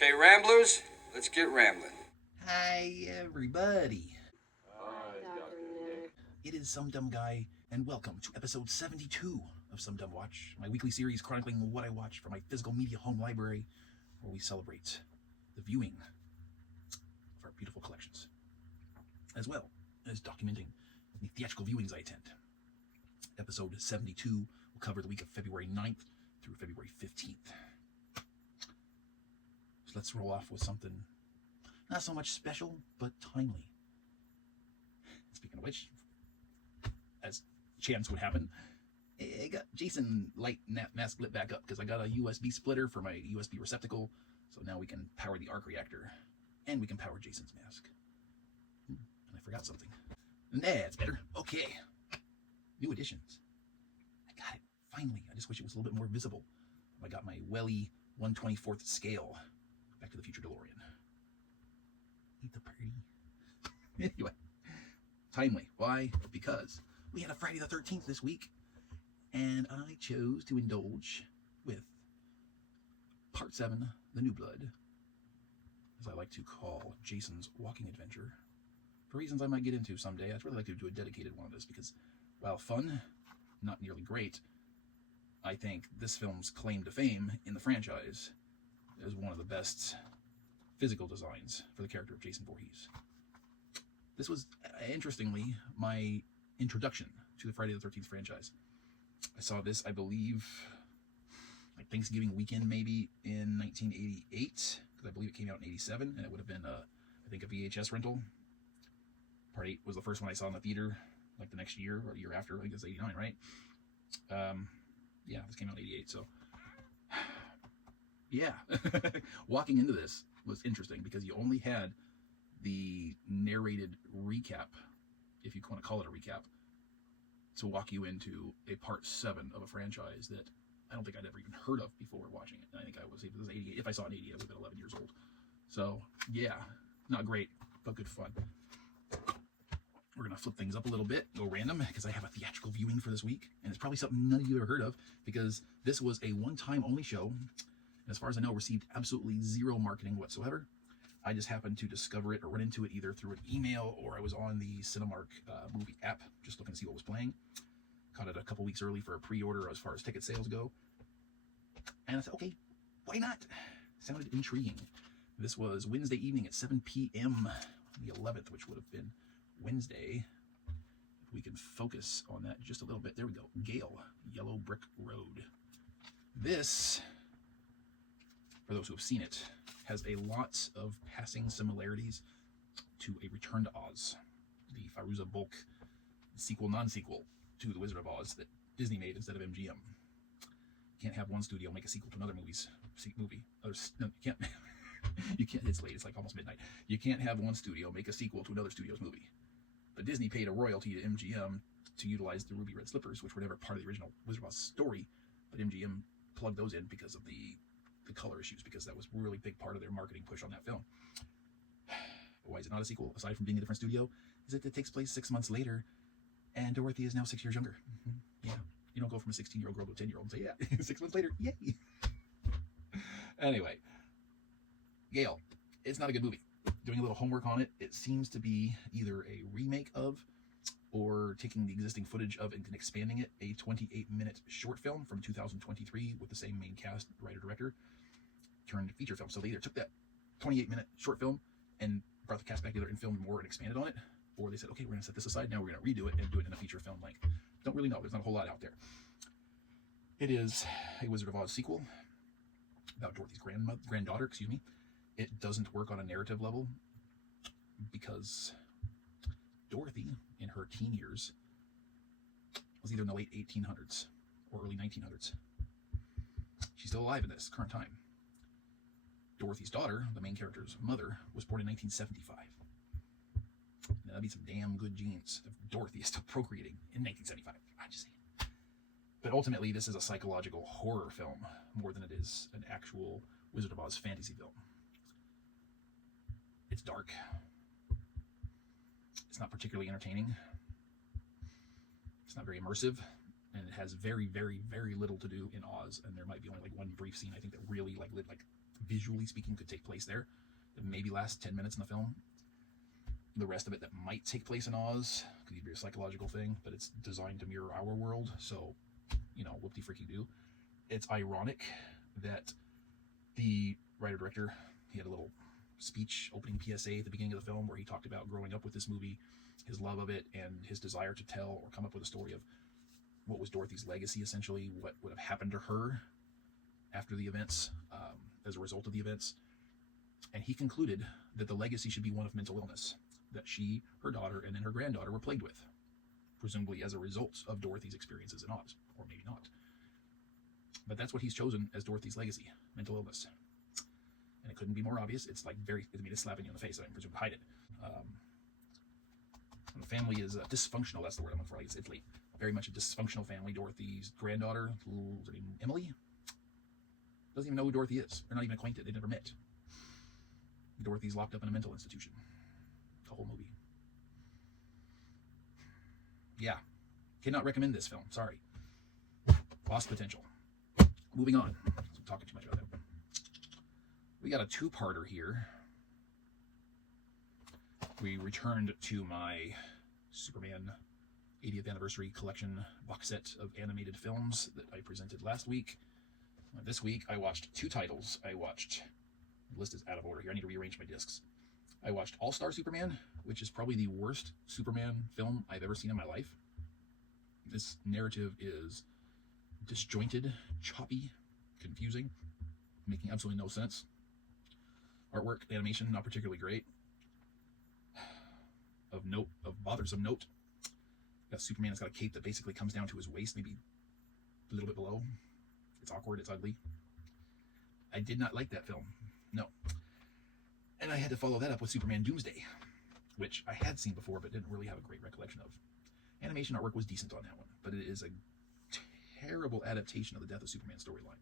Okay, Ramblers, let's get rambling. Hi, everybody. Hi, Dr. Nick. It is Some Dumb Guy, and welcome to episode 72 of SumDumWatch, my weekly series chronicling what I watch from my physical media home library, where we celebrate the viewing of our beautiful collections, as well as documenting the theatrical viewings I attend. Episode 72 will cover the week of February 9th through February 15th. So let's roll off with something not so much special, but timely. Speaking of which, as chance would happen, I got Jason light mask lit back up because I got a USB splitter for my USB receptacle, so now we can power the arc reactor, and we can power Jason's mask. And I forgot something. That's better. Okay. New additions. I got it. Finally. I just wish it was a little bit more visible. I got my Welly 1/24th scale Back to the Future DeLorean. Eat the party. Anyway. Timely. Why? Because we had a Friday the 13th this week, and I chose to indulge with Part 7, The New Blood, as I like to call Jason's walking adventure, for reasons I might get into someday. I'd really like to do a dedicated one of this, because while fun, not nearly great, I think this film's claim to fame in the franchise is one of the best physical designs for the character of Jason Voorhees. This was, interestingly, my introduction to the Friday the 13th franchise. I saw this, I believe, like Thanksgiving weekend maybe in 1988, because I believe it came out in 87, and it would have been, I think, a VHS rental. Part 8 was the first one I saw in the theater, like the next year, or the year after. I think it was 89, right? Yeah, this came out in 88, so... yeah. Walking into this was interesting, because you only had the narrated recap, if you want to call it a recap, to walk you into a part 7 of a franchise that I don't think I'd ever even heard of before watching it. I think I was, if it was 88, if I saw it in 88, I would have been 11 years old. So, yeah, not great, but good fun. We're going to flip things up a little bit, go random, because I have a theatrical viewing for this week, and it's probably something none of you ever heard of, because this was a one-time only show, and as far as I know, received absolutely zero marketing whatsoever. I just happened to discover it or run into it either through an email, or I was on the Cinemark movie app just looking to see what was playing. Caught it a couple weeks early for a pre-order as far as ticket sales go. And I said, okay, why not? Sounded intriguing. This was Wednesday evening at 7 p.m., the 11th, which would have been Wednesday. If we can focus on that just a little bit. There we go. Gale, Yellow Brick Road. This, for those who have seen it, has a lot of passing similarities to A Return to Oz, the Fairuza Balk sequel, non-sequel to The Wizard of Oz that Disney made instead of MGM. You can't have one studio make a sequel to another movie. No, you can't. You can't. It's late. It's like almost midnight. You can't have one studio make a sequel to another studio's movie. But Disney paid a royalty to MGM to utilize the ruby red slippers, which were never part of the original Wizard of Oz story, but MGM plugged those in because of the color issues, because that was a really big part of their marketing push on that film. But why is it not a sequel, aside from being a different studio? Is that it takes place 6 months later, and Dorothy is now 6 years younger. Yeah, you don't go from a 16-year-old girl to a 10-year-old and say, yeah, 6 months later, yay. Anyway, Gale, it's not a good movie. Doing a little homework on it, it seems to be either a remake of, or taking the existing footage of and expanding it, a 28-minute short film from 2023 with the same main cast, writer-director, turned feature film. So they either took that 28-minute short film and brought the cast back together and filmed more and expanded on it, or they said, okay, we're going to set this aside, now we're going to redo it and do it in a feature film length. Don't really know. There's not a whole lot out there. It is a Wizard of Oz sequel about Dorothy's granddaughter. It doesn't work on a narrative level because Dorothy, in her teen years, was either in the late 1800s or early 1900s. She's still alive in this current time. Dorothy's daughter, the main character's mother, was born in 1975. Now, that'd be some damn good genes if Dorothy is still procreating in 1975. I just say it. But ultimately, this is a psychological horror film more than it is an actual Wizard of Oz fantasy film. It's dark. It's not particularly entertaining. It's not very immersive, and it has very, very, very little to do in Oz. And there might be only like one brief scene I think that really visually speaking, could take place there. It maybe last 10 minutes in the film. The rest of it that might take place in Oz could either be a psychological thing, but it's designed to mirror our world, so, whoop-de-freaky-do. It's ironic that the writer-director, he had a little speech, opening PSA at the beginning of the film where he talked about growing up with this movie, his love of it, and his desire to tell or come up with a story of what was Dorothy's legacy, essentially, what would have happened to her after the events, as a result of the events. And he concluded that the legacy should be one of mental illness, that she, her daughter, and then her granddaughter were plagued with, presumably as a result of Dorothy's experiences in Oz, or maybe not. But that's what he's chosen as Dorothy's legacy, mental illness. And it couldn't be more obvious. It's like it's slapping you in the face. I presume to hide it. The family is dysfunctional. That's the word I'm looking for. It's Italy. Very much a dysfunctional family. Dorothy's granddaughter, who's her name, Emily, doesn't even know who Dorothy is. They're not even acquainted. They never met. Dorothy's locked up in a mental institution. The whole movie. Yeah. Cannot recommend this film. Sorry. Lost potential. Moving on. I'm talking too much about that. We got a two-parter here. We returned to my Superman 80th anniversary collection box set of animated films that I presented last week. This week I watched two titles. The list is out of order here. I need to rearrange my discs. I watched All-Star Superman, which is probably the worst Superman film I've ever seen in my life. This narrative is disjointed, choppy, confusing, making absolutely no sense. Artwork, animation, not particularly great. Of bothersome note, got Superman has got a cape that basically comes down to his waist, maybe a little bit below. It's awkward, it's ugly. I did not like that film. No. And I had to follow that up with Superman Doomsday, which I had seen before but didn't really have a great recollection of. Animation artwork was decent on that one, but it is a terrible adaptation of the Death of Superman storyline.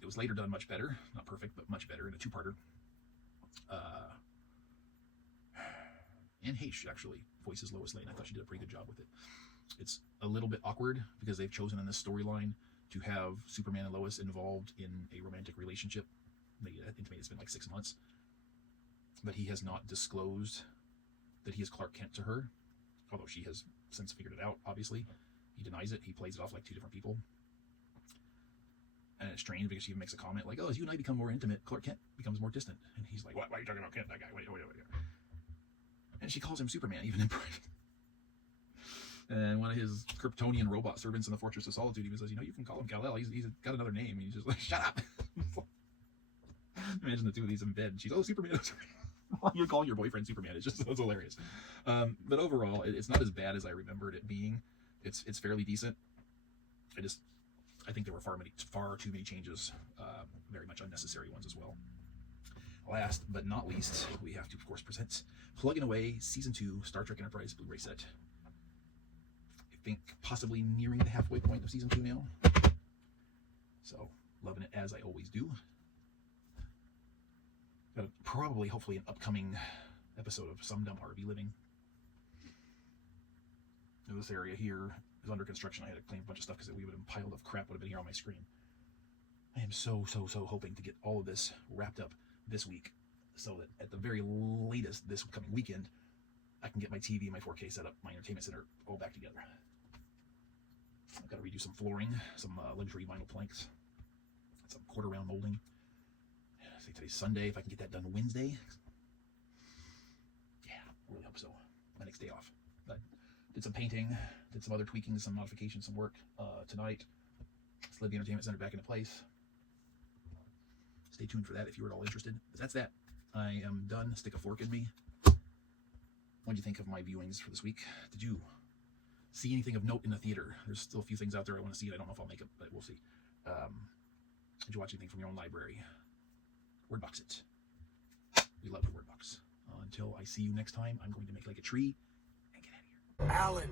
It was later done much better, not perfect, but much better in a two-parter. Anne Heche actually voices Lois Lane. I thought she did a pretty good job with it. It's a little bit awkward because they've chosen in this storyline to have Superman and Lois involved in a romantic relationship. They intimate it's been like 6 months. But he has not disclosed that he is Clark Kent to her, although she has since figured it out, obviously. He denies it. He plays it off like two different people. And it's strange because she makes a comment like, oh, as you and I become more intimate, Clark Kent becomes more distant. And he's like, what? Why are you talking about Kent, that guy? Wait. And she calls him Superman, even in private. And one of his Kryptonian robot servants in the Fortress of Solitude, he says, you can call him Kal-El. He's got another name. And he's just like, shut up. Imagine the two of these in bed. And she's, oh, Superman. You're calling your boyfriend Superman. It's hilarious. But overall, it's not as bad as I remembered it being. It's fairly decent. I think there were far too many changes, very much unnecessary ones as well. Last but not least, we have to, of course, present Plugging Away Season 2 Star Trek Enterprise Blu-ray set. I think possibly nearing the halfway point of Season 2 now. So, loving it as I always do. Got probably, hopefully, an upcoming episode of SumDumb RV Living. This area here is under construction. I had to clean a bunch of stuff because a pile of crap would have been here on my screen. I am so hoping to get all of this wrapped up this week so that at the very latest this coming weekend, I can get my TV, my 4K setup, my entertainment center all back together. I've got to redo some flooring, some luxury vinyl planks, some quarter round molding. Say today's Sunday, if I can get that done Wednesday. Yeah, I really hope so. My next day off. But did some painting, did some other tweaking, some modifications, some work tonight. Slid the entertainment center back into place. Stay tuned for that if you were at all interested. But that's that. I am done. Stick a fork in me. What did you think of my viewings for this week? Did you see anything of note in the theater? There's still a few things out there I want to see. I don't know if I'll make it, but we'll see. Did you watch anything from your own library? Wordbox it. We love the Wordbox. Until I see you next time, I'm going to make like a tree and get out of here. Alan,